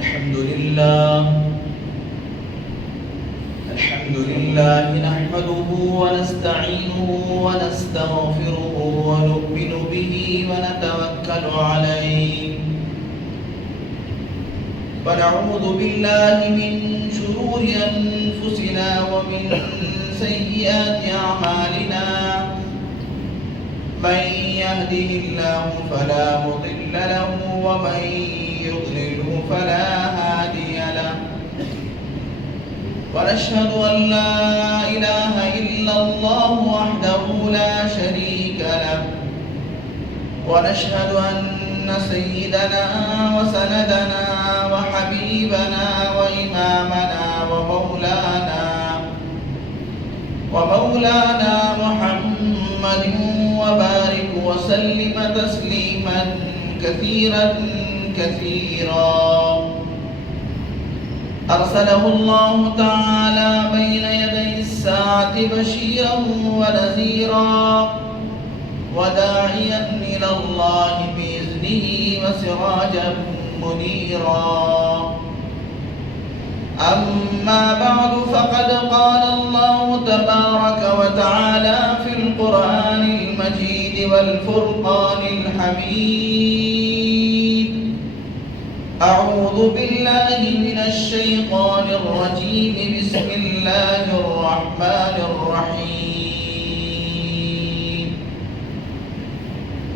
الحمد لله نحمده ونستعينه ونستغفره ونؤمن به ونتوكل عليه ونعوذ بالله من شرور أنفسنا ومن سيئات أعمالنا من يهده الله فلا مضل له ومن يضلله فلا هادي له ونشهد أن لا إله إلا الله وحده لا شريك له ونشهد أن سيدنا وسندنا وحبيبنا وإمامنا ومولانا محمد وبارك وسلم تسليما كثيرا أرسله الله تعالى بين يدي الساعة بشيرا ونذيرا وداعيا إلى الله بإذنه وسراجا منيرا أما بعد فقد قال الله تبارك وتعالى في القرآن المجيد والفرقان الحميد أعوذ بالله من الشيطان الرجيم بسم الله الرحمن الرحيم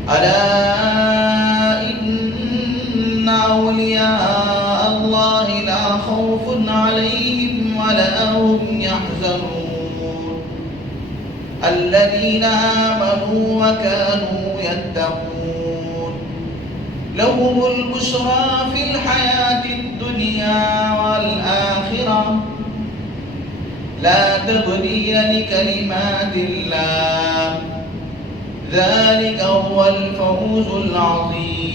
ألا إن أولياء الله لا خوف عليهم ولا هم يحزنون الذين آمنوا وكانوا يتقون لهم البشرى في الحياة الدنيا والآخرة لا تبديل لكلمات الله ذلك هو الفوز العظيم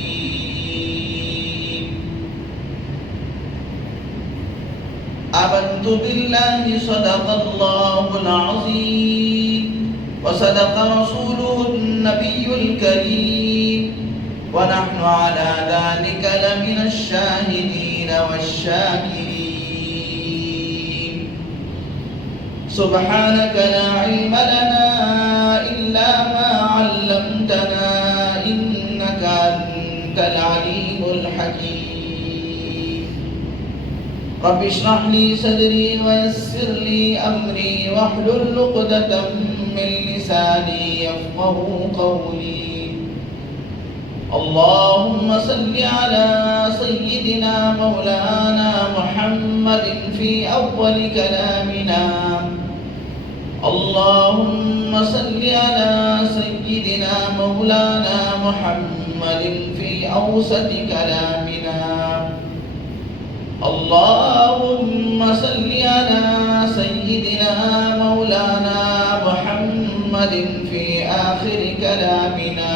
آمنت بالله صدق الله العظيم وصدق رسوله النبي الكريم ونحن على ذلك لمن الشاهدين والشاكرين سبحانك لا علم لنا إلا ما علمتنا إنك أنت العليم الحكيم رب اشرح لي صدري ويسر لي أمري واحلل عقدة من لساني يفقه قولي اللهم صل على سيدنا مولانا محمد في أول كلامنا اللهم صل على سيدنا مولانا محمد في أوسط كلامنا اللهم صل على سيدنا مولانا محمد في آخر كلامنا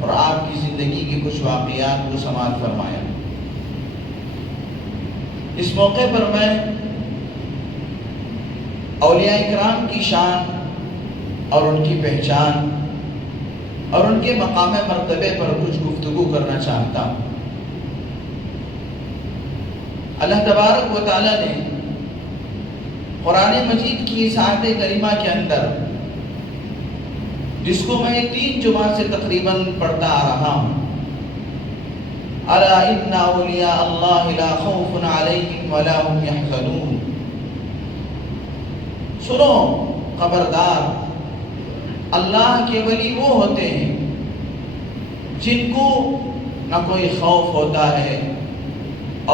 اور آپ کی زندگی کے کچھ واقعات کو سماعت فرمایا۔ اس موقع پر میں اولیاء اکرام کی شان اور ان کی پہچان اور ان کے مقام مرتبے پر کچھ گفتگو کرنا چاہتا ہوں۔ اللہ تبارک و تعالیٰ نے قرآن مجید کی اس آیت کریمہ کے اندر، جس کو میں 3 جمعہ سے تقریباً پڑھتا آ رہا ہوں، الا ان اولیاء اللہ لا خوف علیہم ولا هم یحزنون، سنو خبردار، اللہ کے ولی وہ ہوتے ہیں جن کو نہ کوئی خوف ہوتا ہے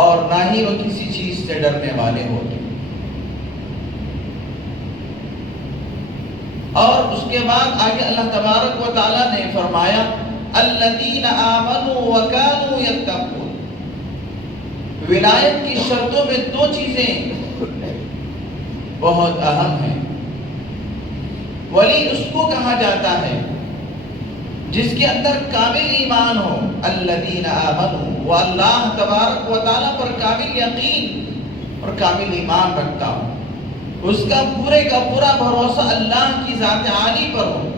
اور نہ ہی وہ کسی چیز سے ڈرنے والے ہوتے ہیں۔ اور اس کے بعد آگے اللہ تبارک و تعالیٰ نے فرمایا الذین آمنوا وکانوا یتقون۔ ولایت کی شرطوں میں 2 چیزیں بہت اہم ہیں۔ ولی اس کو کہا جاتا ہے جس کے اندر کامل ایمان ہو، الذین آمنوا، وہ اللہ تبارک و تعالیٰ پر کامل یقین اور کامل ایمان رکھتا ہو، اس کا پورے کا پورا بھروسہ اللہ کی ذات عالی پر ہو،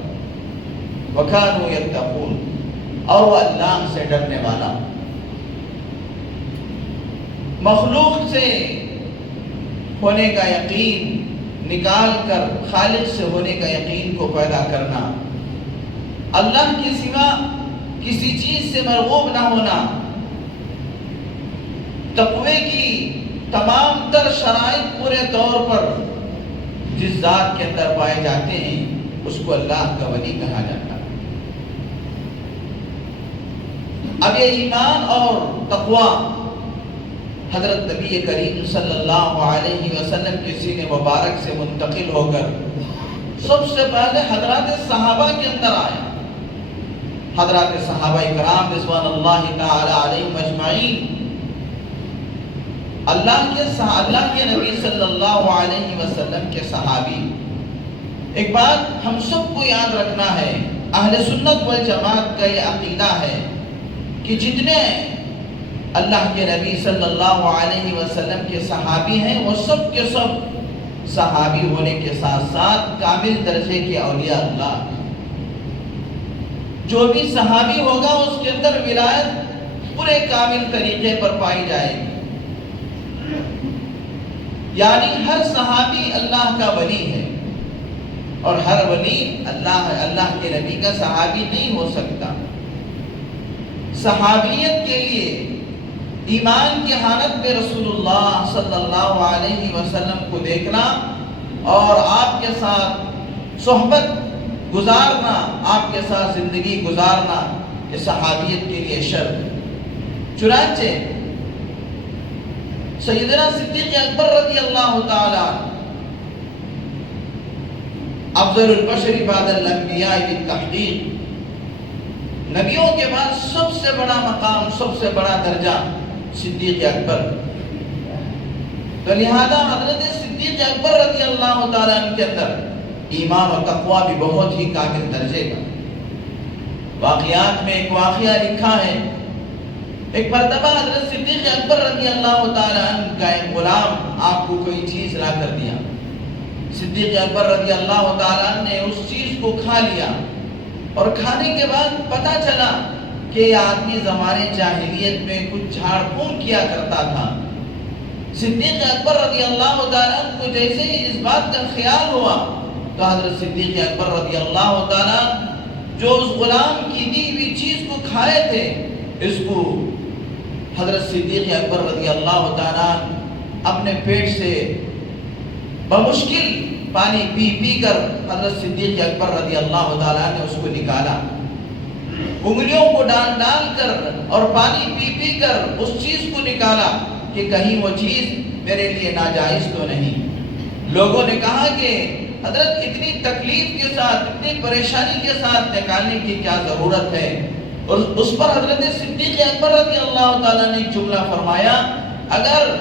وکانوا یتقون، اور وہ اللہ سے ڈرنے والا ہو۔ مخلوق سے ہونے کا یقین نکال کر خالق سے ہونے کا یقین کو پیدا کرنا، اللہ کے سوا کسی چیز سے مرغوب نہ ہونا، تقوی کی تمام تر شرائط پورے طور پر جس ذات کے اندر پائے جاتے ہیں اس کو اللہ کا ولی کہا جاتا ہے۔ اب یہ ایمان اور تقوی حضرت نبی کریم صلی اللہ علیہ وسلم کے سینے مبارک سے منتقل ہو کر سب سے پہلے حضرات صحابہ کے اندر آیا۔ حضرات صحابہ اکرام رضوان اللہ تعالی علیہم اجمعین، اللہ کے نبی صلی اللہ علیہ وسلم کے صحابی۔ ایک بات ہم سب کو یاد رکھنا ہے، اہل سنت والجماعت کا یہ عقیدہ ہے کہ جتنے اللہ کے نبی صلی اللہ علیہ وسلم کے صحابی ہیں وہ سب کے سب صحابی ہونے کے ساتھ ساتھ کامل درجے کے اولیاء اللہ ہیں۔ جو بھی صحابی ہوگا اس کے اندر ولایت پورے کامل طریقے پر پائی جائے گی، یعنی ہر صحابی اللہ کا ولی ہے، اور ہر ولی اللہ کے نبی کا صحابی نہیں ہو سکتا۔ صحابیت کے لیے ایمان کی حالت میں رسول اللہ صلی اللہ علیہ وسلم کو دیکھنا اور آپ کے ساتھ صحبت گزارنا، آپ کے ساتھ زندگی گزارنا، یہ صحابیت کے لیے شرط ہے۔ چنانچہ سیدنا صدیق اکبر رضی اللہ تعالی افضل البشر بعد الانبیاء بالتحقیق، نبیوں کے بعد سب سے بڑا مقام، سب سے بڑا درجہ صدیق اکبر، تو لہذا حضرت صدیق اکبر رضی اللہ تعالیٰ عنہ کے اندر ایمان و تقوی بھی بہت ہی کامل درجے کا۔ واقعات میں ایک واقعہ لکھا ہے، ایک مرتبہ حضرت صدیق اکبر رضی اللہ تعالیٰ عنہ کا ایک غلام آپ کو کوئی چیز لا کر دیا، صدیق اکبر رضی اللہ تعالیٰ عنہ نے اس چیز کو کھا لیا، اور کھانے کے بعد پتہ چلا کہ یہ آدمی زمانے جاہلیت میں کچھ جھاڑ پھونک کیا کرتا تھا۔ صدیق اکبر رضی اللہ تعالیٰ عنہ کو جیسے ہی اس بات کا خیال ہوا تو حضرت صدیق اکبر رضی اللہ تعالیٰ جو اس غلام کی دی ہوئی چیز کو کھائے تھے، اس کو حضرت صدیق اکبر رضی اللہ تعالیٰ اپنے پیٹ سے بمشکل پانی پی پی کر حضرت صدیق اکبر رضی اللہ تعالیٰ نے اس کو نکالا، انگلیوں کو ڈال ڈال کر اور پانی پی پی کر اس چیز کو نکالا کہ کہیں وہ چیز میرے لیے ناجائز تو نہیں۔ لوگوں نے کہا کہ حضرت اتنی تکلیف کے ساتھ، اتنی پریشانی کے ساتھ نکالنے کی کیا ضرورت ہے؟ اور اس پر حضرت صدیق اکبر رضی اللہ تعالیٰ نے ایک جملہ فرمایا، اگر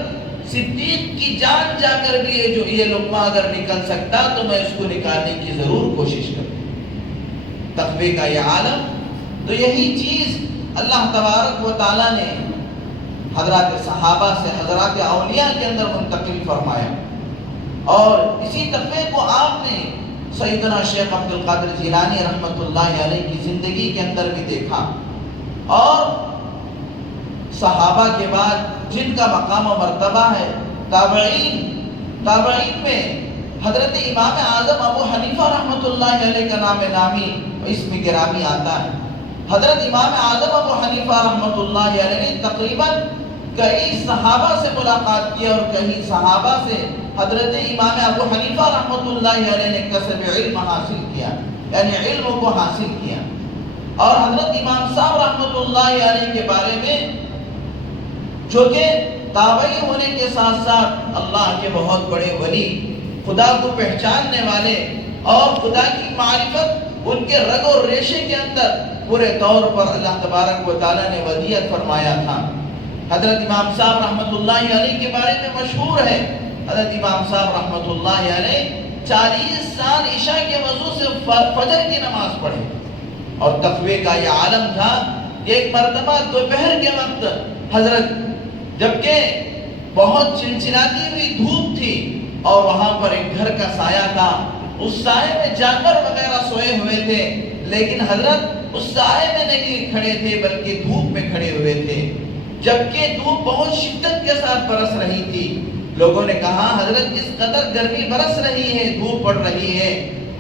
صدیق کی جان جا کر بھی یہ لقمہ اگر نکل سکتا تو میں اس کو نکالنے کی ضرور کوشش کروں۔ تقوی کا یہ عالم تو یہی چیز اللہ تبارک و تعالیٰ نے حضرات صحابہ سے حضرات اولیاء کے اندر منتقل فرمایا، اور اسی تقوی کو آپ نے سیدنا شیخ عبد القادر جیلانی رحمۃ اللہ علیہ کی زندگی کے اندر بھی دیکھا، اور صحابہ کے بعد جن کا مقام و مرتبہ ہے، تابعین میں حضرت امام اعظم ابو حنیفہ رحمۃ اللہ علیہ کا نام نامی اسم گرامی آتا ہے۔ حضرت امام اعظم ابو حنیفہ رحمۃ اللہ علیہ نے تقریباً کئی صحابہ سے ملاقات کی، اور کئی صحابہ سے حضرت امام ابو حنیفہ رحمۃ اللہ علیہ نے کسب علم حاصل کیا، یعنی علم کو حاصل کیا۔ اور حضرت امام صاحب رحمۃ اللہ علیہ کے بارے میں، جو کہ تابعی ہونے کے ساتھ ساتھ اللہ کے بہت بڑے ولی، خدا کو پہچاننے والے، اور خدا کی معرفت ان کے رگ اور ریشے کے اندر پورے طور پر اللہ تبارک و تعالیٰ نے ودیعت فرمایا تھا۔ حضرت امام صاحب رحمۃ اللہ علیہ کے بارے میں مشہور ہے، حضرت امام صاحب رحمۃ اللہ علیہ 40 سال عشاء کے وضو سے فجر کی نماز پڑھے، اور تقوی کا یہ عالم تھا کہ ایک مرتبہ دوپہر کے وقت حضرت، جبکہ بہت چلچلاتی ہوئی دھوپ تھی اور وہاں پر ایک گھر کا سایہ تھا، اس سائے میں جانور وغیرہ سوئے ہوئے تھے، لیکن حضرت اس سائے میں نہیں کھڑے تھے بلکہ دھوپ میں کھڑے ہوئے تھے، جبکہ دھوپ بہت شدت کے ساتھ برس رہی تھی۔ لوگوں نے کہا حضرت اس قدر گرمی برس رہی ہے، دھوپ پڑ رہی ہے،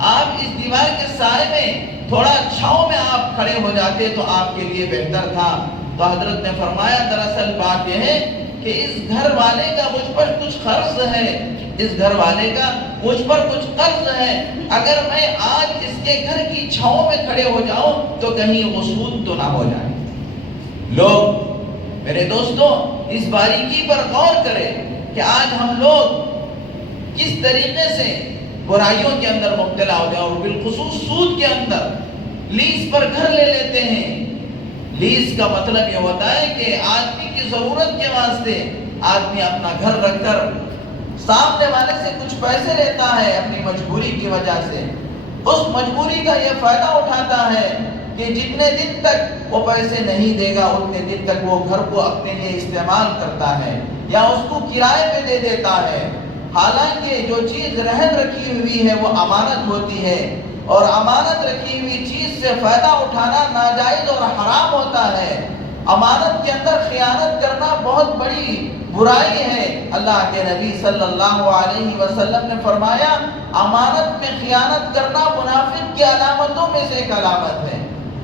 آپ اس دیوار کے سائے میں تھوڑا چھاؤں میں آپ کھڑے ہو جاتے تو آپ کے لیے بہتر تھا۔ تو حضرت نے فرمایا دراصل بات یہ ہے کہ اس گھر والے کا مجھ پر کچھ قرض ہے، اس گھر والے کا مجھ پر کچھ قرض ہے، اگر میں آج اس کے گھر کی چھاؤں میں کھڑے ہو جاؤں تو کہیں وہ سود تو نہ ہو جائے۔ لوگ میرے دوستوں اس باریکی پر غور کریں کہ آج ہم لوگ کس طریقے سے برائیوں کے اندر مبتلا ہو جائیں، اور بالخصوص سود کے اندر لیز پر گھر لے لیتے ہیں۔ لیز کا مطلب یہ ہوتا ہے کہ آدمی کی ضرورت کے واسطے آدمی اپنا گھر رکھ کر سامنے والے سے کچھ پیسے لیتا ہے اپنی مجبوری کی وجہ سے، اس مجبوری کا یہ فائدہ اٹھاتا ہے کہ جتنے دن تک وہ پیسے نہیں دے گا اتنے دن تک وہ گھر کو اپنے لیے استعمال کرتا ہے یا اس کو کرائے پہ دے دیتا ہے، حالانکہ جو چیز رہن رکھی ہوئی ہے وہ امانت ہوتی ہے، اور امانت رکھی ہوئی چیز سے فائدہ اٹھانا ناجائز اور حرام ہوتا ہے۔ امانت کے اندر خیانت کرنا بہت بڑی برائی ہے۔ اللہ کے نبی صلی اللہ علیہ وسلم نے فرمایا امانت میں خیانت کرنا منافق کی علامتوں میں سے ایک علامت ہے۔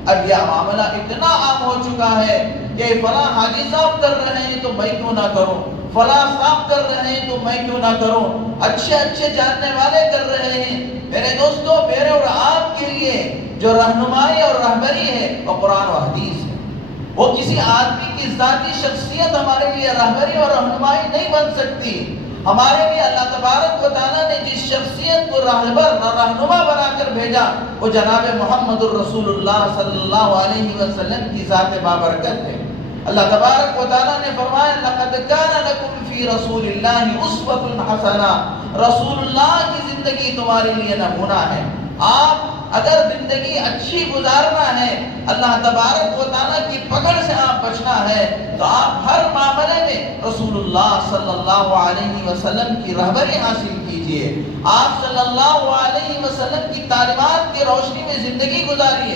اب یہ معاملہ اتنا عام ہو چکا ہے کہ فلاں حاجی صاحب کر رہے ہیں تو میں کیوں نہ کروں، فلاں صاحب کر رہے ہیں تو میں کیوں نہ کروں، اچھے اچھے جاننے والے کر رہے ہیں۔ میرے دوستو، میرے اور آپ کے لیے جو رہنمائی اور رہبری ہے وہ قرآن و حدیث ہے، وہ کسی آدمی کی ذاتی شخصیت ہمارے لیے رہبری اور رہنمائی نہیں بن سکتی۔ ہمارے لیے اللہ تبارک و تعالیٰ نے جس شخصیت کو راہبر اور رہنما بنا کر بھیجا وہ جناب محمد الرسول اللہ صلی اللہ علیہ وسلم کی ذات بابرکت ہے۔ اللہ تبارک و تعالیٰ نے فرمایا لقد کان لکم فی رسول اللہ اسوۃ حسنہ، رسول اللہ کی زندگی تمہارے لیے نمونہ ہے۔ آپ اگر زندگی اچھی گزارنا ہے، اللہ تبارک و تعالیٰ کی پکڑ سے آپ بچنا ہے، تو آپ ہر معاملے میں رسول اللہ صلی اللہ علیہ وسلم کی رہبری حاصل کیجئے، آپ صلی اللہ علیہ وسلم کی تعلیمات کی روشنی میں زندگی گزاریے۔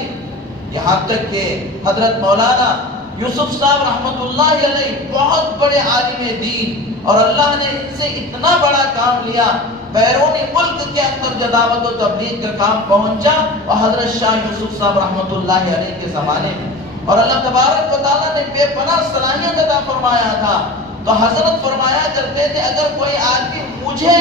یہاں تک کہ حضرت مولانا یوسف صاحب رحمۃ اللہ علیہ بہت بڑے عالم دین، اور اللہ نے ان سے اتنا بڑا کام لیا، بیرونی ملک کے اندر جو دعوت و تبلیغ کا کام پہنچا وہ حضرت شاہ یوسف صاحب رحمۃ اللہ علیہ کے زمانے میں، اور اللہ تبارک و تعالیٰ نے بے پناہ صلاحیت عطا فرمایا تھا۔ تو حضرت فرمایا کرتے تھے اگر کوئی آدمی مجھے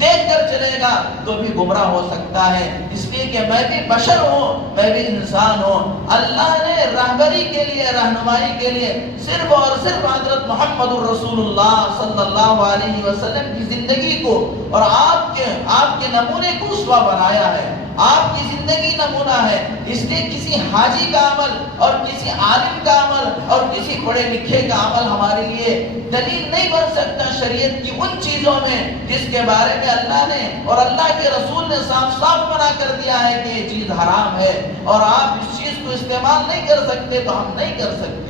دیکھ کر چلے گا تو بھی گمراہ ہو سکتا ہے، اس لیے کہ میں بھی بشر ہوں، میں بھی انسان ہوں۔ اللہ نے رہبری کے لیے، رہنمائی کے لیے صرف اور صرف حضرت محمد الرسول اللہ صلی اللہ علیہ وسلم کی زندگی کو اور آپ کے نمونے کو اسوہ بنایا ہے، آپ کی زندگی نمونہ ہے، اس لیے کسی حاجی کا عمل اور کسی عالم کا عمل اور کسی پڑھے لکھے کا عمل ہمارے لیے دلیل نہیں بن سکتا شریعت کی ان چیزوں میں جس کے بارے میں اللہ نے اور اللہ کے رسول نے صاف صاف منع کر دیا ہے کہ یہ چیز حرام ہے اور آپ اس چیز کو استعمال نہیں کر سکتے تو ہم نہیں کر سکتے۔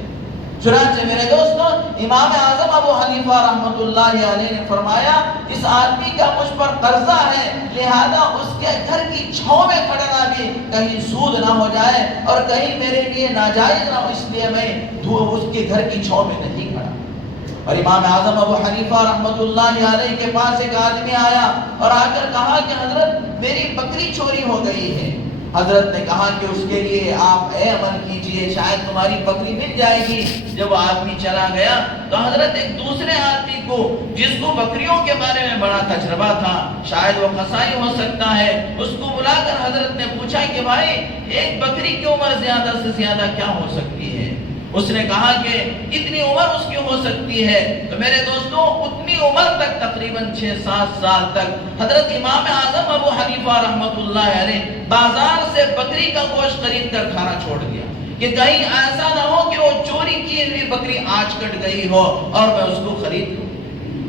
چنانچہ میرے دوستوں، امام اعظم ابو حنیفہ رحمۃ اللہ علیہ نے فرمایا اس آدمی کا مجھ پر قرضہ ہے، لہذا اس کے گھر کی چھاؤں میں کھڑنا بھی کہیں سود نہ ہو جائے اور کہیں میرے لیے ناجائز نہ ہو، اس لیے میں اس کے گھر کی چھاؤں میں نہیں کھڑا۔ اور امام اعظم ابو حنیفہ رحمۃ اللہ علیہ کے پاس ایک آدمی آیا اور آ کر کہا کہ حضرت میری بکری چوری ہو گئی ہے۔ حضرت نے کہا کہ اس کے لیے آپ عمل کیجئے، شاید تمہاری بکری مل جائے گی۔ جب وہ آدمی چلا گیا تو حضرت ایک دوسرے آدمی کو جس کو بکریوں کے بارے میں بڑا تجربہ تھا، شاید وہ قصائی ہو سکتا ہے، اس کو بلا کر حضرت نے پوچھا کہ بھائی ایک بکری کی عمر زیادہ سے زیادہ کیا ہو سکتی ہے؟ اس نے کہا کہ اتنی عمر اس کی ہو سکتی ہے۔ تو میرے دوستوں اتنی عمر تک تقریباً 6-7 سال تک حضرت امام اعظم ابو حنیفہ رحمۃ اللہ علیہ بازار سے بکری کا گوشت خرید کر کھانا چھوڑ دیا کہ کہیں ایسا نہ ہو کہ وہ چوری کی ہوئی بکری آج کٹ گئی ہو اور میں اس کو خرید لوں،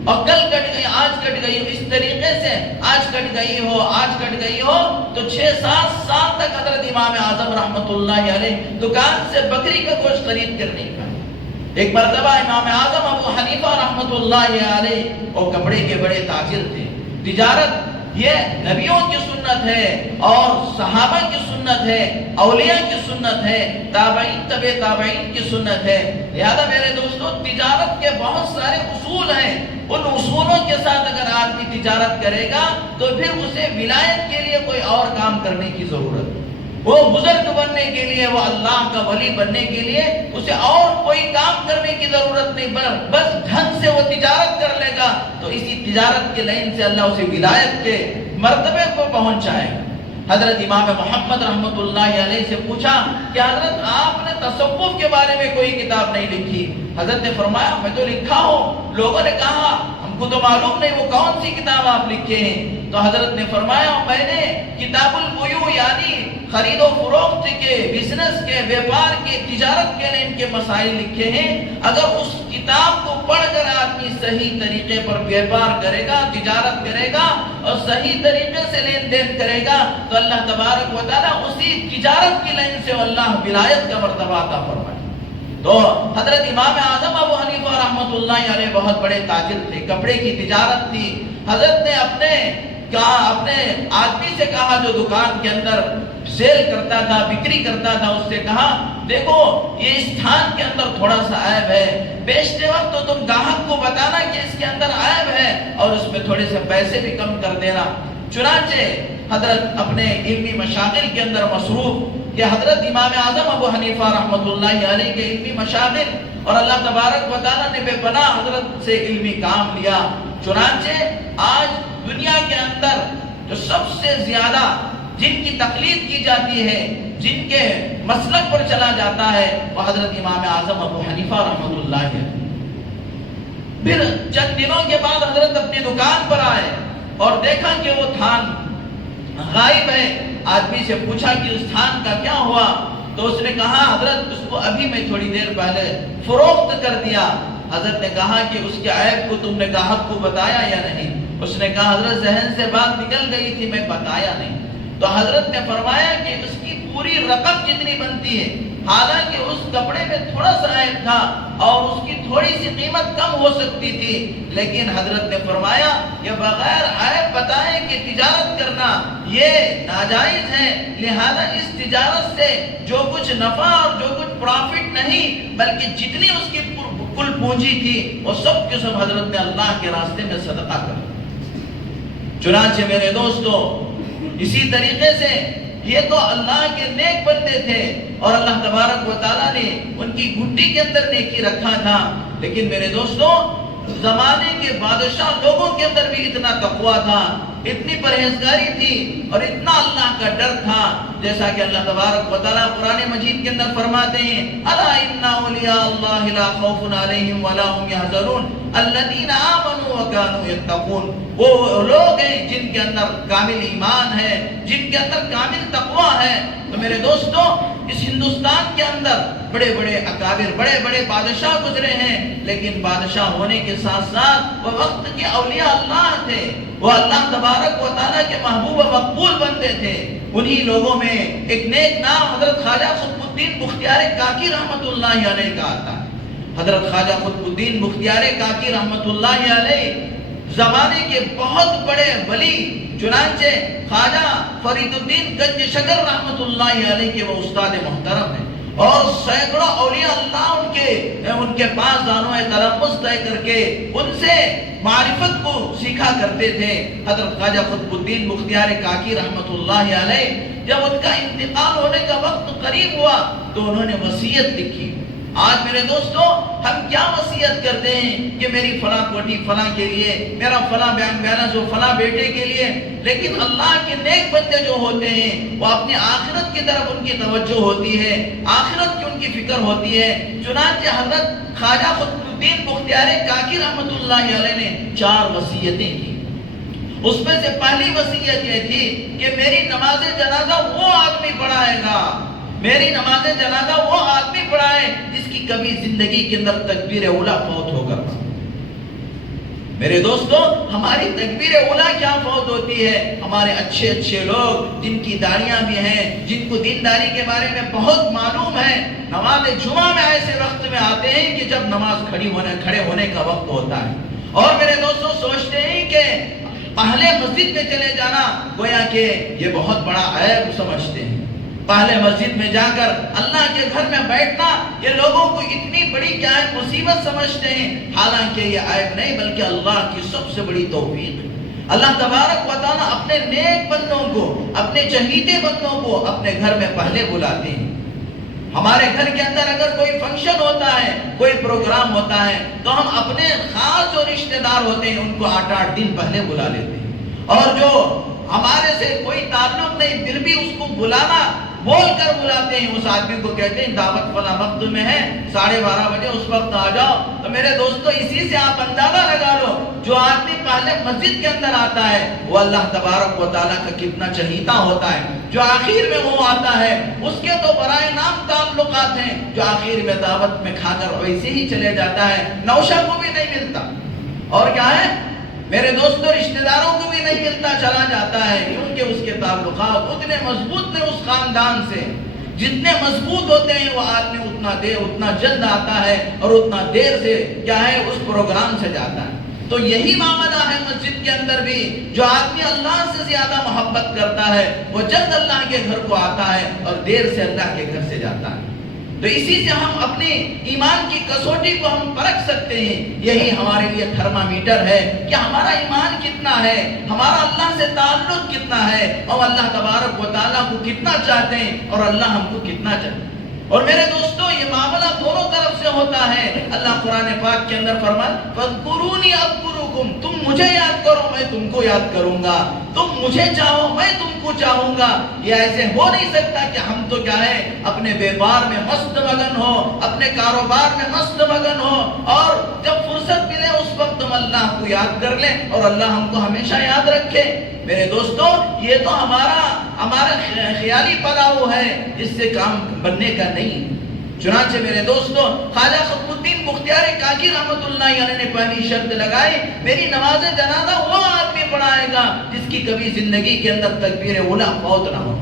اور کل کٹ گئی آج کٹ گئی، اس طریقے سے آج کٹ گئی ہو تو 6-7 سال تک حضرت امام اعظم رحمۃ اللہ علیہ دکان سے بکری کا گوشت خرید کر نہیں کھایا۔ ایک مرتبہ امام اعظم ابو حنیفہ رحمۃ اللہ علیہ وہ کپڑے کے بڑے تاجر تھے، تجارت یہ نبیوں کی سنت ہے اور صحابہ کی سنت ہے، اولیاء کی سنت ہے، تابعین تبع تابعین کی سنت ہے، لہذا میرے دوستو تجارت کے بہت سارے اصول ہیں، ان اصولوں کے ساتھ اگر آدمی تجارت کرے گا تو پھر اسے ولایت کے لیے کوئی اور کام کرنے کی ضرورت، وہ بزرگ بننے کے لیے، وہ اللہ کا ولی بننے کے لیے اسے اور کوئی کام کرنے کی ضرورت نہیں، بس ڈھنگ سے وہ تجارت کر لے گا تو اسی تجارت کے لائن سے اللہ اسے ولایت کے مرتبے کو پہنچائے گا۔ حضرت امام محمد رحمۃ اللہ علیہ سے پوچھا کہ حضرت آپ نے تصوف کے بارے میں کوئی کتاب نہیں لکھی؟ حضرت نے فرمایا میں تو لکھا ہوں۔ لوگوں نے کہا ہم کو تو معلوم نہیں وہ کون سی کتاب آپ لکھے ہیں؟ تو حضرت نے فرمایا میں نے کتاب البیوع یعنی خرید و فروخت کے، بزنس کے، بیپار کے، تجارت کے لین کے مسائل لکھے ہیں۔ اگر اس کتاب کو پڑھ کر آدمی صحیح طریقے پر بیپار کرے گا، تجارت کرے گا اور صحیح طریقے سے لین دین کرے گا تو اللہ تبارک و تعالیٰ اسی تجارت کی لائن سے اللہ ولایت کا مرتبہ عطا فرمائے۔ تو حضرت امام اعظم ابو حنیفہ رحمۃ اللہ علیہ بہت بڑے تاجر تھے، کپڑے کی تجارت تھی۔ حضرت نے اپنے آدمی سے کہا جو دکان کے اندر سیل کرتا تھا، بکری کرتا تھا، اس سے کہا دیکھو یہ اس تھان کے اندر تھوڑا سا عیب ہے، بیچتے وقت تو تم گاہک کو بتانا کہ اس کے اندر عیب ہے اور اس میں تھوڑے سے پیسے بھی کم کر دینا۔ چنانچہ حضرت اپنے علمی مشاغل کے اندر مصروف کہ حضرت امام اعظم ابو حنیفہ رحمۃ اللہ علیہ کے علمی مشاغل اور اللہ تبارک و تعالیٰ نے بے پناہ حضرت سے علمی کام لیا۔ چنانچہ آج دنیا کے اندر جو سب سے زیادہ جن کی تقلید کی جاتی ہے، جن کے مسلک پر چلا جاتا ہے، وہ حضرت امام اعظم ابو حنیفہ رحمۃ اللہ ہے۔ پھر چند دنوں کے بعد حضرت اپنی دکان پر آئے اور دیکھا کہ وہ تھان غائب ہے۔ آدمی سے پوچھا کہ اس تھان کا کیا ہوا؟ تو اس نے کہا حضرت اس کو ابھی میں تھوڑی دیر پہلے فروخت کر دیا۔ حضرت نے کہا کہ اس کے عیب کو تم نے گاہک کو بتایا یا نہیں؟ اس نے کہا حضرت ذہن سے بات نکل گئی تھی، میں بتایا نہیں۔ تو حضرت نے فرمایا کہ اس کی پوری رقم جتنی بنتی ہے، حالانکہ اس کپڑے میں تھوڑا سا عیب تھا اور اس کی تھوڑی سی قیمت کم ہو سکتی تھی، لیکن حضرت نے فرمایا کہ بغیر عیب بتائے کہ تجارت کرنا یہ ناجائز ہے، لہذا اس تجارت سے جو کچھ نفع اور جو کچھ پروفٹ نہیں بلکہ جتنی اس کی کل پونجی تھی وہ سب کے سب حضرت نے اللہ کے راستے میں صدقہ کر دیا۔ چنانچہ میرے دوستو اسی طریقے سے یہ تو اللہ کے نیک بندے تھے اور اللہ تبارک و تعالیٰ نے ان کی گھٹی کے اندر نیکی رکھا تھا، لیکن میرے دوستو زمانے کے بادشاہ لوگوں کے اندر بھی اتنا تقویٰ تھا اتنی پرہیزگاری تھی اور اتنا اللہ کا ڈر تھا، جیسا کہ اللہ تبارک و تعالیٰ قرآن مجید کے اندر فرماتے ہیں الا ان اولیاء اللہ لا خوف علیہم ولا هم يحزنون الذین آمنوا وكانوا يتقون۔ وہ لوگ ہیں جن کے اندر کامل ایمان ہے، جن کے اندر کامل تقوی ہے۔ تو میرے دوستو، اس ہندوستان کے اندر بڑے بڑے اکابر، بڑے بڑے بادشاہ گزرے ہیں، لیکن بادشاہ ہونے کے ساتھ ساتھ وہ وقت کے اولیاء اللہ تھے، وہ اللہ تبارک و تعالیٰ کے محبوب و مقبول بندے تھے۔ انہی لوگوں میں ایک نیک نام حضرت خواجہ قطب الدین بختیار کاکی رحمت اللہ علیہ کا آتا ہے۔ حضرت خواجہ قطب الدین بختیار کاکی رحمت اللہ علیہ زمانے کے بہت بڑے ولی، چنانچہ خواجہ فرید الدین گنج شکر رحمت اللہ علیہ کے وہ استاد محترم ہیں، اور سینکڑوں اولیاء اللہ ان کے پاس دانوں تلمس طے کر کے ان سے معرفت کو سیکھا کرتے تھے۔ حضرت خواجہ قطب الدین بختیار کاکی رحمت اللہ علیہ جب ان کا انتقال ہونے کا وقت قریب ہوا تو انہوں نے وصیت لکھی۔ آج میرے دوستو، ہم کیا وصیت کرتے ہیں کہ میری فلاں کوٹھی فلاں کے لیے، میرا فلاں بینک بیلنس ہو فلاں بیٹے کے لیے، لیکن اللہ کے نیک بندے جو ہوتے ہیں وہ اپنی آخرت کی طرف ان کی توجہ ہوتی ہے، آخرت کی ان کی فکر ہوتی ہے۔ چنانچہ حضرت خواجہ قطب الدین بختیار کاکی رحمت اللہ علیہ نے 4 وصیتیں کی۔ اس میں سے پہلی وصیت یہ تھی کہ میری نماز جنازہ وہ آدمی پڑھائے گا، میری نماز جنازہ وہ آدمی پڑھائے جس کی کبھی زندگی کے اندر تکبیر اولا فوت ہوگا۔ میرے دوستو، ہماری تکبیر اولا کیا فوت ہوتی ہے؟ ہمارے اچھے اچھے لوگ جن کی داڑیاں بھی ہیں، جن کو دینداری کے بارے میں بہت معلوم ہے، نماز جمعہ میں ایسے وقت میں آتے ہیں کہ جب نماز کھڑے ہونے کا وقت ہوتا ہے، اور میرے دوستو سوچتے ہیں کہ پہلے مسجد میں چلے جانا گویا کہ یہ بہت بڑا عیب سمجھتے ہیں۔ پہلے مسجد میں جا کر اللہ کے گھر میں بیٹھنا یہ لوگوں کو اتنی بڑی کیا ہے مصیبت سمجھتے ہیں، حالانکہ یہ عیب نہیں بلکہ اللہ کی سب سے بڑی توفیق ہے۔ اللہ تبارک و تعالیٰ اپنے نیک بندوں کو، اپنے چہیتے بندوں کو اپنے گھر میں پہلے بلاتے ہیں۔ ہمارے گھر کے اندر اگر کوئی فنکشن ہوتا ہے، کوئی پروگرام ہوتا ہے، تو ہم اپنے خاص جو رشتہ دار ہوتے ہیں ان کو 8 دن پہلے بلا لیتے ہیں، اور جو ہمارے سے کوئی تعلق نہیں پھر بھی اس کو بلانا بول کر بلاتے ہیں۔ اس آدمی کو کہتے ہیں دعوت فلاں وقت میں ہے، 12:30 بجے اس وقت آ جاؤ۔ تو میرے دوستو، اسی سے آپ اندازہ لگا لو جو آدمی پہلے مسجد کے اندر آتا ہے وہ اللہ تبارک و تعالیٰ کا کتنا چہیتا ہوتا ہے، جو آخر میں وہ آتا ہے اس کے تو برائے نام تعلقات ہیں، جو آخر میں دعوت میں کھا کر ویسے ہی چلے جاتا ہے، نوشہ کو بھی نہیں ملتا، اور کیا ہے میرے دوستو رشتہ داروں کو بھی نہیں ملتا، چلا جاتا ہے، کیونکہ اس کے تعلقات اتنے مضبوط نہیں اس خاندان سے۔ جتنے مضبوط ہوتے ہیں وہ آدمی اتنا جلد آتا ہے اور اتنا دیر سے کیا ہے اس پروگرام سے جاتا ہے۔ تو یہی معاملہ ہے مسجد کے اندر بھی، جو آدمی اللہ سے زیادہ محبت کرتا ہے وہ جلد اللہ کے گھر کو آتا ہے اور دیر سے اللہ کے گھر سے جاتا ہے۔ تو اسی سے ہم اپنے ایمان کی کسوٹی کو ہم پرکھ سکتے ہیں، یہی ہمارے لیے تھرمامیٹر ہے کہ ہمارا ایمان کتنا ہے، ہمارا اللہ سے تعلق کتنا ہے، اور اللہ تبارک و تعالیٰ کو کتنا چاہتے ہیں اور اللہ ہم کو کتنا چاہتے ہیں۔ اور میرے دوستو، یہ معاملہ دونوں طرف سے ہوتا ہے۔ اللہ قرآن پاک کے اندر فرماتا ہے فَاذْكُرُونِي أَذْكُرُكُمْ، تم مجھے یاد کرو میں تم کو یاد کروں گا، تم مجھے چاہو میں تم کو چاہوں گا۔ یہ ایسے ہو نہیں سکتا کہ ہم تو کیا ہے اپنے بیپار میں مست مگن ہو، اپنے کاروبار میں مست مگن ہو، اور جب فرصت ملے اس وقت ہم اللہ کو یاد کر لیں اور اللہ ہم کو ہمیشہ یاد رکھے۔ میرے دوستو، یہ تو ہمارا خیالی پلاؤ ہے، اس سے کام بننے کا نہیں۔ چنانچہ میرے دوستو، خواجہ قطب الدین بختیار کاکی رحمت اللہ علیہ نے پہلی شرط لگائی میری نماز جنازہ وہ آدمی پڑھائے گا جس کی کبھی زندگی کے اندر تکبیر اولا فوت نہ ہو۔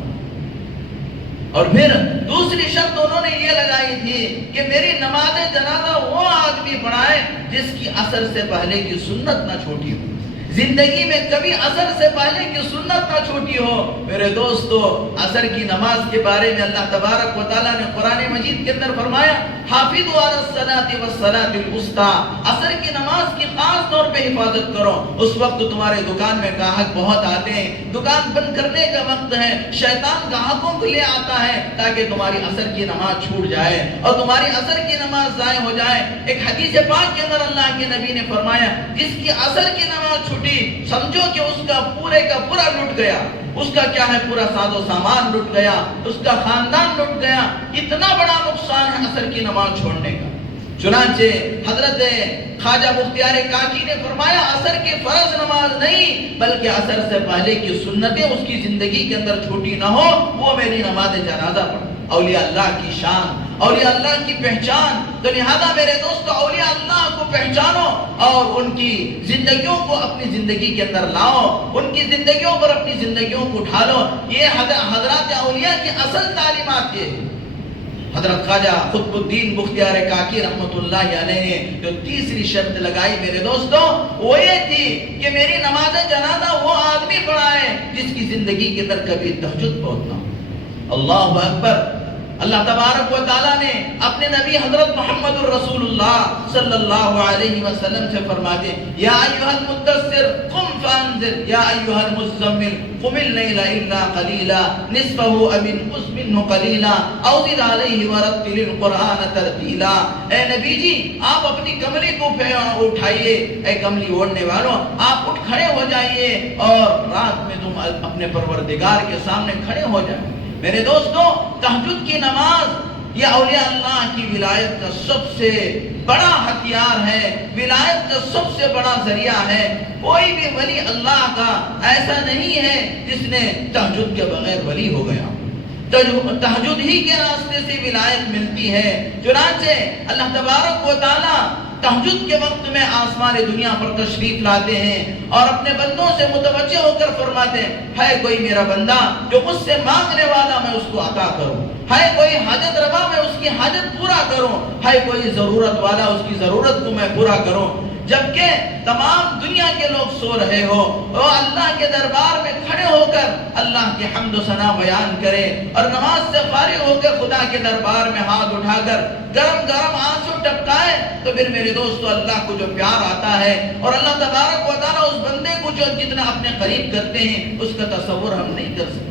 اور پھر دوسری شرط انہوں نے یہ لگائی تھی کہ میری نماز جنازہ وہ آدمی پڑھائے جس کی عصر سے پہلے کی سنت نہ چھوٹی ہو، زندگی میں کبھی عصر سے پہلے کی سنت نہ چھوٹی ہو۔ میرے دوستو، عصر کی نماز کے بارے میں اللہ تبارک و تعالیٰ نے قرآن مجید کے اندر فرمایا حافظوا علی الصلاۃ والصلاۃ الوسطیٰ، عصر کی نماز کی خاص طور پہ حفاظت کرو۔ اس وقت تمہارے دکان میں گاہک بہت آتے ہیں، دکان بند کرنے کا وقت ہے، شیطان گاہکوں کو لے آتا ہے تاکہ تمہاری عصر کی نماز چھوٹ جائے اور تمہاری عصر کی نماز ضائع ہو جائے۔ ایک حدیث پاک کے اندر اللہ کے نبی نے فرمایا جس کی عصر کی نماز چھوٹ چھٹی، سمجھو کہ اس کا پورے کا پورا لٹ گیا، اس کا کیا ہے پورا ساز و سامان لٹ گیا، اس کا خاندان لٹ گیا. اتنا بڑا نقصان ہے عصر کی نماز چھوڑنے کا. چنانچہ حضرت خواجہ بختیار کاکی نے فرمایا عصر کی فرض نماز نہیں بلکہ عصر سے پہلے کی سنتیں اس کی زندگی کے اندر چھوٹی نہ ہو وہ میری نماز جنازہ پڑھ. اولیاء اللہ کی شان، اولیاء اللہ کی پہچان. تو لہذا میرے دوستو اولیاء اللہ کو پہچانو اور ان کی زندگیوں کو اپنی زندگی کے اندر لاؤ، ان کی زندگیوں پر اپنی زندگیوں کو اٹھالو. یہ حضرات اولیاء کی اصل تعلیمات یہ ہے. حضرت خواجہ قطب الدین بختیار کاکی رحمت اللہ علیہ نے جو تیسری شرط لگائی میرے دوستوں وہ یہ تھی کہ میری نماز جنازہ وہ آدمی پڑھائے جس کی زندگی کے اندر کبھی تہجد بہت نہ ہو. اللہ اکبر. اللہ تبارک و تعالیٰ نے اپنے نبی حضرت محمد الرسول اللہ صلی اللہ علیہ وسلم سے فرماتے ہیں یا ایھا المدثر قم فانذر یا ایھا المزمل قم اللیل الا قلیلا نصفہ او انقص منہ قلیلا او زد علیہ ورتل القرآن ترتیلا. اے نبی جی آپ اپنی کملی کو اٹھائیے، اے کملی اوڑھنے والوں آپ اٹھ کھڑے ہو جائیے اور رات میں تم اپنے پروردگار کے سامنے کھڑے ہو جائیں. میرے دوستوں تہجد کی نماز یہ اولیاء اللہ کی ولایت کا سب سے بڑا ہتھیار ہے، ولایت کا سب سے بڑا ذریعہ ہے. کوئی بھی ولی اللہ کا ایسا نہیں ہے جس نے تہجد کے بغیر ولی ہو گیا. تہجد ہی کے راستے سے ولایت ملتی ہے. چنانچہ اللہ تبارک و تعالی تہجد کے وقت میں آسمان دنیا پر تشریف لاتے ہیں اور اپنے بندوں سے متوجہ ہو کر فرماتے ہیں ہے کوئی میرا بندہ جو مجھ سے مانگنے والا میں اس کو عطا کروں، ہے کوئی حاجت روا میں اس کی حاجت پورا کروں، ہے کوئی ضرورت والا اس کی ضرورت کو میں پورا کروں. جبکہ تمام دنیا کے لوگ سو رہے ہو وہ اللہ کے دربار میں کھڑے ہو کر اللہ کی حمد و ثنا بیان کرے اور نماز سے فارغ ہو کر خدا کے دربار میں ہاتھ اٹھا کر گرم گرم آنسو ٹپکائے تو پھر میرے دوستو اللہ کو جو پیار آتا ہے اور اللہ تبارک و تعالیٰ اس بندے کو جو جتنا اپنے قریب کرتے ہیں اس کا تصور ہم نہیں کر سکتے.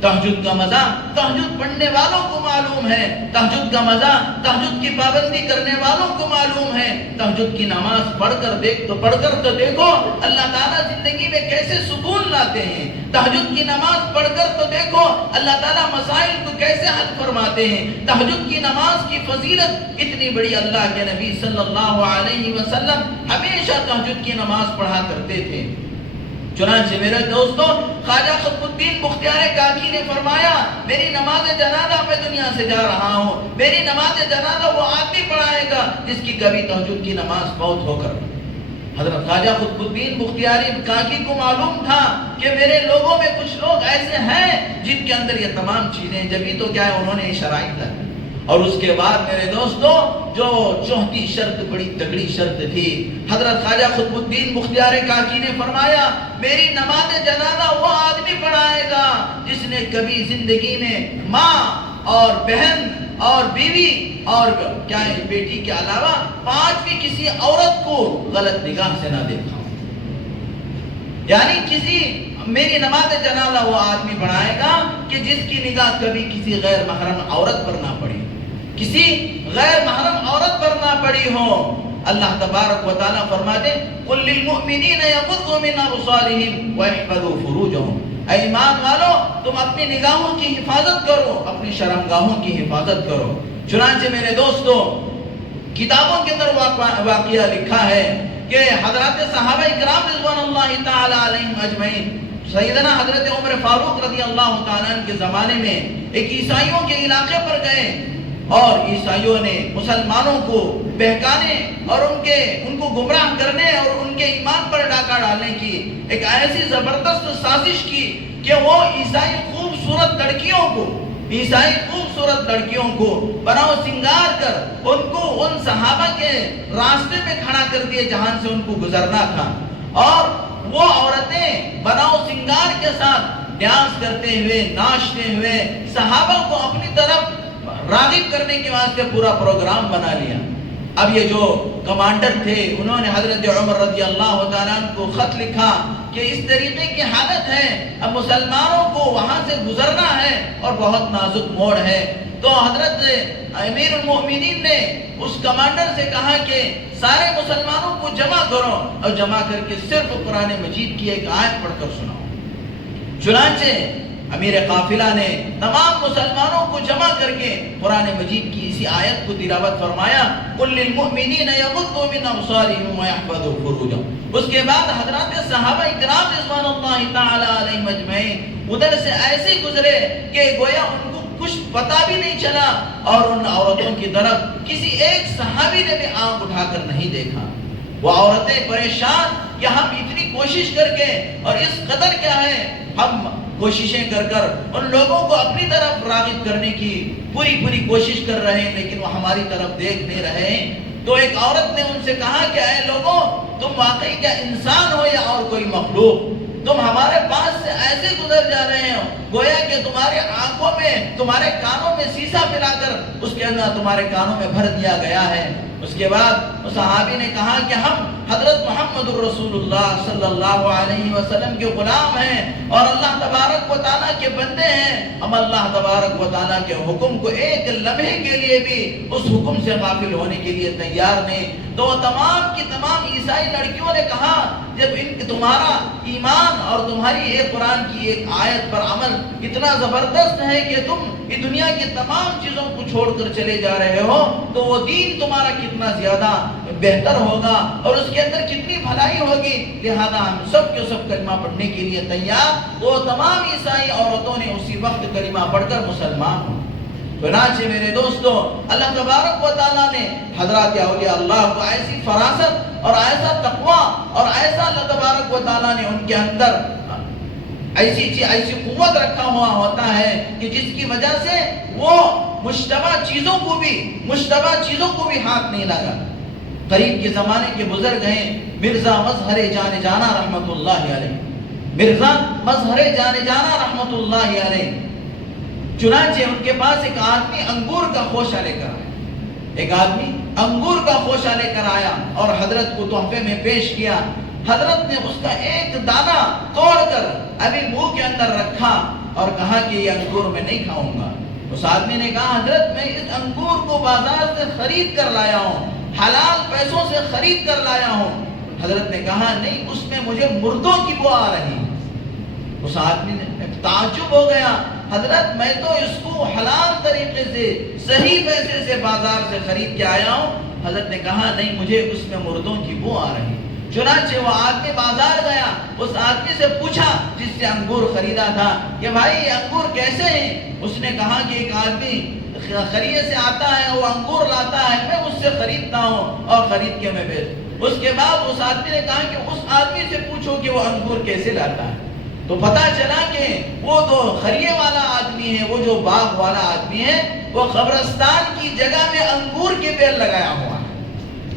تہجد کا مزہ تہجد پڑھنے والوں کو معلوم ہے، تہجد کا مزہ تہجد کی پابندی کرنے والوں کو معلوم ہے. تہجد کی نماز پڑھ کر تو دیکھو اللہ تعالیٰ زندگی میں کیسے سکون لاتے ہیں. تہجد کی نماز پڑھ کر تو دیکھو اللہ تعالیٰ مسائل کو کیسے حل فرماتے ہیں. تہجد کی نماز کی فضیلت اتنی بڑی اللہ کے نبی صلی اللہ علیہ وسلم ہمیشہ تہجد کی نماز پڑھا کرتے تھے. چنانچہ میرے دوستو خواجہ قطب الدین بختیار کاکی نے فرمایا میری نماز جنازہ میں دنیا سے جا رہا ہوں، میری نماز جنازہ وہ آدمی پڑھائے گا جس کی کبھی تہجد کی نماز فوت ہو کر. حضرت خواجہ قطب الدین بختیاری کاکی کو معلوم تھا کہ میرے لوگوں میں کچھ لوگ ایسے ہیں جن کے اندر یہ تمام چیزیں، جبھی تو کیا ہے انہوں نے شرائط لائی. اور اس کے بعد میرے دوستو جو چوتھی شرط بڑی تگڑی شرط تھی حضرت خواجہ قطب الدین بختیار کاکی نے فرمایا میری نماز جنازہ وہ آدمی پڑھائے گا جس نے کبھی زندگی میں ماں اور بہن اور بیوی اور کیا ہے بیٹی کے علاوہ پانچویں کسی عورت کو غلط نگاہ سے نہ دیکھا. یعنی کسی میری نماز جنازہ وہ آدمی پڑھائے گا کہ جس کی نگاہ کبھی کسی غیر محرم عورت پر نہ پڑی، کسی غیر محرم عورت پر نہ پڑی ہو. اللہ تبارک و تعالیٰ فرماتے قل للمؤمنین یغضوا من ابصارهم ويحفظوا فروجهم. اے ایمان والو تم اپنی نگاہوں کی حفاظت کرو، اپنی شرمگاہوں کی حفاظت کرو. چنانچہ میرے دوستو کتابوں کے اندر واقعہ لکھا ہے کہ حضرات صحابہ کرام رضوان اللہ تعالی علیہم اجمعین سیدنا حضرت عمر فاروق رضی اللہ تعالیٰ عنہ کے زمانے میں ایک عیسائیوں کے علاقے پر گئے اور عیسائیوں نے مسلمانوں کو بہکانے اور ان کو گمراہ کرنے اور ان کے ایمان پر ڈاکہ ڈالنے کی ایک ایسی زبردست سازش کی کہ وہ عیسائی خوبصورت لڑکیوں کو بناؤ سنگار کر ان کو ان صحابہ کے راستے میں کھڑا کر دیے جہاں سے ان کو گزرنا تھا. اور وہ عورتیں بناؤ سنگار کے ساتھ ڈانس کرتے ہوئے ناچتے ہوئے صحابہ کو اپنی طرف راغب کرنے کے واسطے پورا پروگرام بنا لیا. اب یہ جو کمانڈر تھے انہوں نے حضرت عمر رضی اللہ تعالیٰ عنہ کو خط لکھا کہ اس طریقے کی حالت ہے، اب مسلمانوں کو وہاں سے گزرنا ہے اور بہت نازک موڑ ہے۔ تو حضرت امیر المؤمنین نے اس کمانڈر سے کہا کہ سارے مسلمانوں کو جمع کرو اور جمع کر کے صرف قرآن مجید کی ایک آیت پڑھ کر سناؤ۔ چنانچہ امیر قافلہ نے تمام مسلمانوں کو جمع کر کے قرآن مجید کی اسی آیت کو تلاوت فرمایا، قُلْ لِلْمُؤْمِنِينَ يَغُضُّوا مِنْ أَبْصَارِهِمْ وَيَحْفَظُوا فُرُوجَهُمْ۔ اس کے بعد حضرات صحابہ اکرام رضوان اللہ تعالی علیہم اجمعین ادھر سے ایسے گزرے کہ گویا ان کو کچھ پتہ بھی نہیں چلا، اور ان عورتوں کی طرف کسی ایک صحابی نے بھی آنکھ اٹھا کر نہیں دیکھا۔ وہ عورتیں پریشان کہ ہم اتنی کوشش کر کے اور اس قدر کیا ہے، ہم کوششیں کر کر ان لوگوں کو اپنی طرف راغب کرنے کی پوری کوشش کر رہے ہیں، لیکن وہ ہماری طرف دیکھ نہیں رہے ہیں۔ تو ایک عورت نے ان سے کہا کہ اے لوگوں، تم واقعی کیا انسان ہو یا اور کوئی مخلوق؟ تم ہمارے پاس سے ایسے گزر جا رہے ہو گویا کہ تمہارے آنکھوں میں، تمہارے کانوں میں سیسا پلا کر اس کے اندر تمہارے کانوں میں بھر دیا گیا ہے۔ اس کے بعد اس صحابی نے کہا کہ ہم حضرت محمد الرسول اللہ صلی اللہ علیہ وسلم کے غلام ہیں اور اللہ تبارک و تعالیٰ کے بندے ہیں، ہم اللہ تبارک و تعالیٰ کے حکم کو ایک لمحے کے لیے بھی اس حکم سے غافل ہونے کے لیے تیار نہیں۔ تو تمام کی تمام عیسائی لڑکیوں نے کہا جب تمہارا ایمان اور تمہاری ایک قرآن کی ایک آیت پر عمل اتنا زبردست ہے کہ تم اس دنیا کی تمام چیزوں کو چھوڑ کر چلے جا رہے ہو، تو وہ دین تمہارا کتنا زیادہ بہتر ہوگا اور اس کے اندر کتنی بھلائی ہوگی، لہذا ہم سب کے سب کلمہ پڑھنے کے لیے تیار۔ تو تمام عیسائی عورتوں نے اسی وقت کلمہ پڑھ کر مسلمان ہو۔ چنانچہ میرے دوستو، اللہ تبارک و تعالیٰ نے حضرات اولیاء اللہ کو ایسی فراست اور ایسا تقوی اور ایسا اللہ تبارک و تعالیٰ نے ان کے اندر ایسی قوت رکھا ہوا ہوتا ہے کہ جس کی وجہ سے وہ مشتبہ چیزوں کو بھی ہاتھ نہیں لگا۔ قریب کے زمانے کے بزرگ ہیں مرزا مظہر جان جانا رحمت اللہ علیہ، مرزا مظہر جان جانا رحمت اللہ علیہ۔ چنانچہ ان کے پاس ایک آدمی انگور کا خوشہ لے کر آیا اور حضرت کو تحفے میں پیش کیا۔ حضرت نے اس کا ایک دانہ توڑ کر ابھی منہ کے اندر رکھا اور کہا کہ یہ انگور میں نہیں کھاؤں گا۔ اس آدمی نے کہا حضرت میں اس انگور کو بازار سے خرید کر لایا ہوں، حلال پیسوں سے خرید کر لایا ہوں۔ حضرت نے کہا نہیں، اس میں مجھے مردوں کی بو آ رہی۔ اس آدمی نے تعجب ہو گیا، حضرت میں تو اس کو حلال طریقے سے صحیح پیسے سے بازار سے خرید کے آیا ہوں۔ حضرت نے کہا نہیں، مجھے اس میں مردوں کی بو آ رہی۔ چنانچہ وہ آدمی بازار گیا، اس آدمی سے پوچھا جس سے انگور خریدا تھا کہ بھائی یہ انگور کیسے ہیں؟ اس نے کہا کہ ایک آدمی خریے سے آتا ہے، وہ انگور لاتا ہے، میں اس سے خریدتا ہوں اور خرید کے میں بیچ۔ اس کے بعد اس آدمی نے کہا کہ اس آدمی سے پوچھو کہ وہ انگور کیسے لاتا ہے۔ تو پتہ چلا کہ وہ جو خریے والا آدمی ہے، وہ جو باغ والا آدمی ہے، وہ قبرستان کی جگہ میں انگور کے پیڑ لگایا ہوا ہے،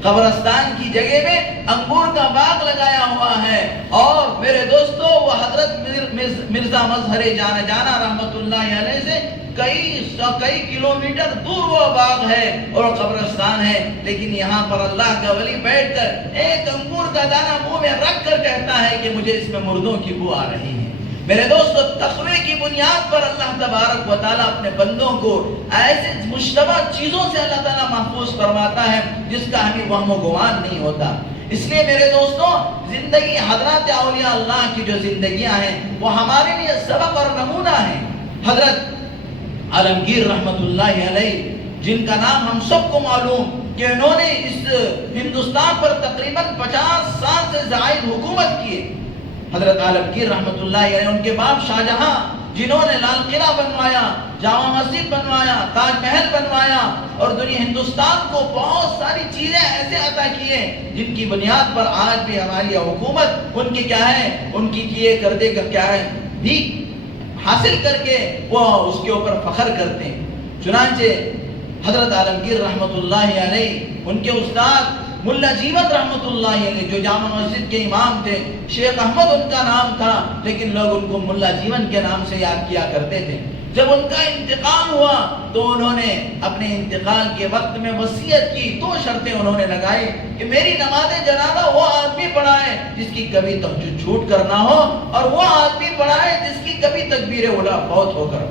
قبرستان کی جگہ میں انگور کا باغ لگایا ہوا ہے۔ اور میرے دوستو، وہ حضرت مرزا مظہر جان جانا رحمت اللہ علیہ سے کئی کلومیٹر دور وہ باغ ہے اور قبرستان ہے، لیکن یہاں پر اللہ کا ولی بیٹھ کر ایک انگور کا دانہ منہ میں رکھ کر کہتا ہے کہ مجھے اس میں مردوں کی بو آ رہی ہے۔ میرے دوستو، تقوی کی بنیاد پر اللہ تبارک و تعالیٰ اپنے بندوں کو ایسے مشتبہ چیزوں سے اللہ تعالیٰ محفوظ فرماتا ہے جس کا ہمیں وہم و گمان نہیں ہوتا۔ اس لیے میرے دوستو، زندگی حضرات اولیاء اللہ کی جو زندگیاں ہیں وہ ہمارے لیے سبق اور نمونہ ہیں۔ حضرت عالمگیر رحمت اللہ علیہ، جن کا نام ہم سب کو معلوم کہ انہوں نے اس ہندوستان پر تقریباً 50 سال سے زائد حکومت کی۔ حضرت عالمگیر رحمت اللہ علیہ، ان کے باپ شاہجہاں جنہوں نے لال قلعہ بنوایا، جامع مسجد بنوایا، تاج محل بنوایا اور دنیا ہندوستان کو بہت ساری چیزیں ایسے عطا کیے جن کی بنیاد پر آج بھی ہماری حکومت ان کی کیا ہے، ان کی کیے کردے کا کیا ہے بھی حاصل کر کے وہ اس کے اوپر فخر کرتے ہیں۔ چنانچہ حضرت عالمگیر رحمت اللہ علیہ، ان کے استاد ملا جیوت رحمت اللہ علیہ جو جامع مسجد کے امام تھے، شیخ احمد ان کا نام تھا لیکن لوگ ان کو ملا جیون کے نام سے یاد کیا کرتے تھے۔ جب ان کا انتقال ہوا تو انہوں نے اپنے انتقال کے وقت میں وصیت کی، 2 شرطیں انہوں نے لگائی کہ میری نماز جنازہ وہ آدمی پڑھائے جس کی کبھی تہجد چھوٹ کر نہ ہو، اور وہ آدمی پڑھائے جس کی کبھی تکبیر اولیٰ فوت ہو کر۔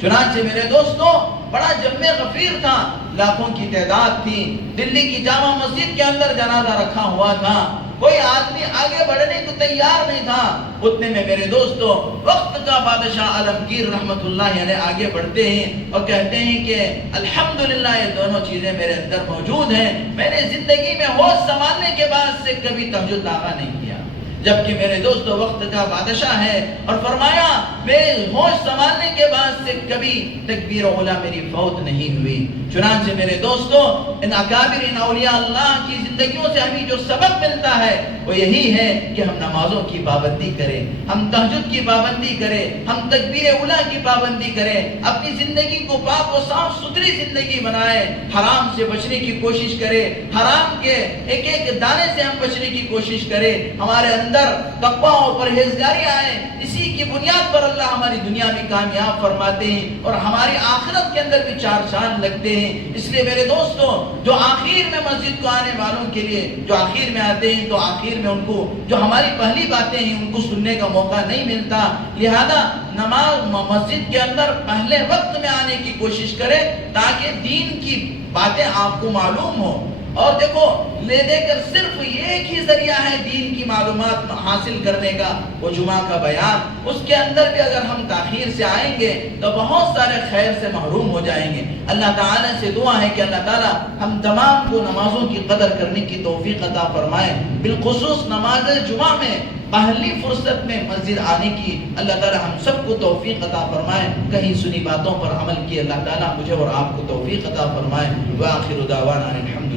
چنانچہ میرے دوستوں بڑا جم غفیر تھا، لاکھوں کی تعداد تھی، دلی کی جامع مسجد کے اندر جنازہ رکھا ہوا تھا، کوئی آدمی آگے بڑھنے کو تیار نہیں تھا۔ اتنے میں میرے دوستو وقت کا بادشاہ عالمگیر رحمت اللہ علیہ آگے بڑھتے ہیں اور کہتے ہیں کہ الحمدللہ یہ دونوں چیزیں میرے اندر موجود ہیں، میں نے زندگی میں ہوش سنبھالنے کے بعد سے کبھی تہجد داغا نہیں کیا، جبکہ میرے دوستو وقت کا بادشاہ ہے، اور فرمایا میرے ہوش سنبھالنے کے بعد سے کبھی تکبیر اولیٰ میری فوت نہیں ہوئی۔ چنانچہ میرے دوستو ان اکابر ان اولیاء اللہ کی زندگیوں سے ہمیں جو سبق ملتا ہے وہ یہی ہے کہ ہم نمازوں کی پابندی کریں، ہم تہجد کی پابندی کریں، ہم تکبیر اولیٰ کی پابندی کریں، اپنی زندگی کو پاک و صاف ستھری زندگی بنائیں، حرام سے بچنے کی کوشش کریں، حرام کے ایک ایک دانے سے ہم بچنے کی کوشش کریں، ہمارے اندر تقویٰ اور پرہیزگاری آئے، اسی کی بنیاد پر اللہ ہماری دنیا میں کامیاب فرماتے ہیں اور ہماری آخرت کے اندر بھی 4 چاند لگتے ہیں۔ اس لیے میرے دوستوں جو آخر میں مسجد کو آنے والوں کے لیے جو آخر میں آتے ہیں تو آخر میں ان کو جو ہماری پہلی باتیں ہیں ان کو سننے کا موقع نہیں ملتا، لہذا نماز مسجد کے اندر پہلے وقت میں آنے کی کوشش کرے تاکہ دین کی باتیں آپ کو معلوم ہو۔ اور دیکھو لے دے کر صرف ایک ہی ذریعہ ہے دین کی معلومات حاصل کرنے کا، وہ جمعہ کا بیان، اس کے اندر بھی اگر ہم تاخیر سے آئیں گے تو بہت سارے خیر سے محروم ہو جائیں گے۔ اللہ تعالیٰ سے دعا ہے کہ اللہ تعالیٰ ہم تمام کو نمازوں کی قدر کرنے کی توفیق عطا فرمائے، بالخصوص نماز جمعہ میں پہلی فرصت میں مسجد آنے کی اللہ تعالیٰ ہم سب کو توفیق عطا فرمائے، کہیں سنی باتوں پر عمل کی اللہ تعالیٰ مجھے اور آپ کو توفیق عطا فرمائے۔ وآخر دعوانا الحمد